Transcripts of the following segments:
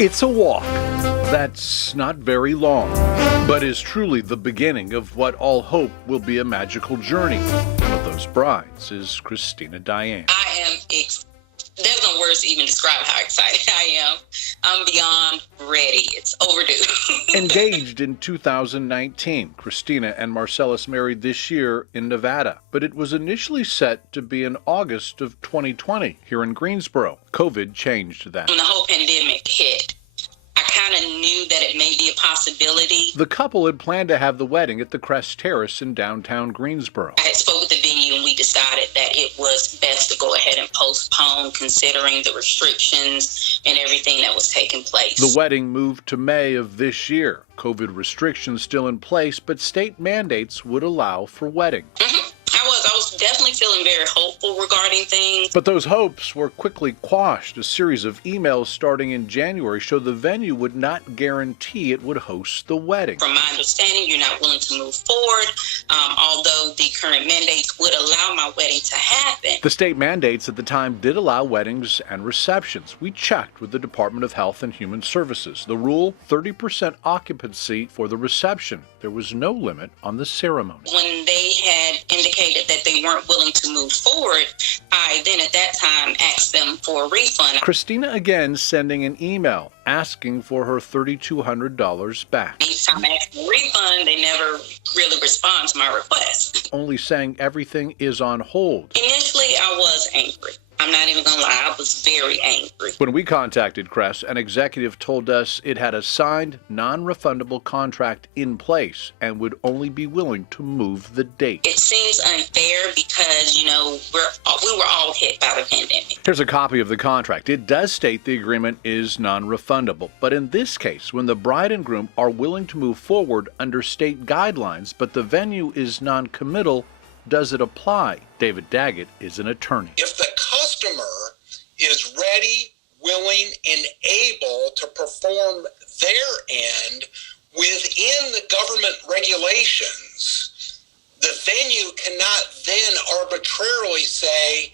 It's a walk that's not very long, but is truly the beginning of what all hope will be a magical journey. One of those brides is Kristina Diane. I am there's no words to even describe how excited I am. I'm beyond ready. It's overdue. Engaged in 2019, Kristina and Marcellus married this year in Nevada, but it was initially set to be in August of 2020 here in Greensboro. COVID changed that. When the whole pandemic hit, I kind of knew that it may be a possibility. The couple had planned to have the wedding at the Crest Terrace in downtown Greensboro. I had spoke with the venue and we decided that it was best to go ahead and postpone considering the restrictions and everything that was taking place. The wedding moved to May of this year. COVID restrictions still in place, but state mandates would allow for weddings. I was definitely feeling very hopeful regarding things. But those hopes were quickly quashed. A series of emails starting in January showed the venue would not guarantee it would host the wedding. From my understanding, you're not willing to move forward, although the current mandates would allow my wedding to happen. The state mandates at the time did allow weddings and receptions. We checked with the Department of Health and Human Services. The rule, 30% occupancy for the reception. There was no limit on the ceremony. When they had indicated that they weren't willing to move forward, I then at that time asked them for a refund. Kristina again sending an email asking for her $3,200 back. Each time I asked for a refund, they never really respond to my request. Only saying everything is on hold. Initially, I was angry. I'm not even going to lie, I was very angry. When we contacted Crest, an executive told us it had a signed, non-refundable contract in place and would only be willing to move the date. It seems unfair because, we were all hit by the pandemic. Here's a copy of the contract. It does state the agreement is non-refundable, but in this case, when the bride and groom are willing to move forward under state guidelines, but the venue is non-committal, does it apply? David Daggett is an attorney. If the customer is ready, willing, and able to perform their end within the government regulations, the venue cannot then arbitrarily say,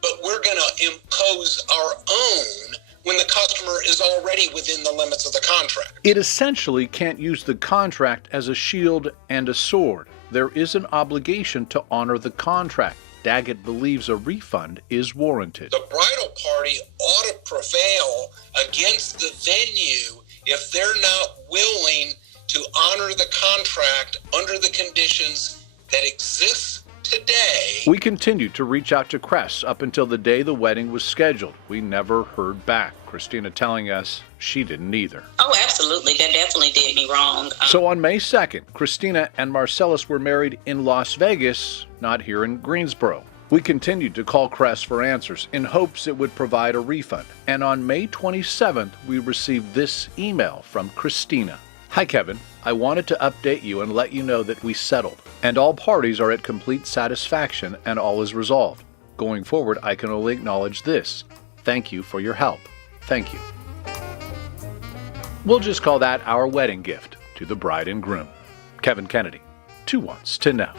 but we're going to impose our own when the customer is already within the limits of the contract. It essentially can't use the contract as a shield and a sword. There is an obligation to honor the contract. Daggett believes a refund is warranted. The bridal party ought to prevail against the venue if they're not willing to honor the contract under the conditions that exist today. We continued to reach out to Crest up until the day the wedding was scheduled. We never heard back. Kristina telling us she didn't either. Oh, absolutely. That definitely did me wrong. So on May 2nd, Kristina and Marcellus were married in Las Vegas, not here in Greensboro. We continued to call Crest for answers in hopes it would provide a refund. And on May 27th, we received this email from Kristina. Hi, Kevin. I wanted to update you and let you know that we settled, and all parties are at complete satisfaction and all is resolved. Going forward, I can only acknowledge this. Thank you for your help. Thank you. We'll just call that our wedding gift to the bride and groom. Kevin Kennedy, 2 Wants to Know.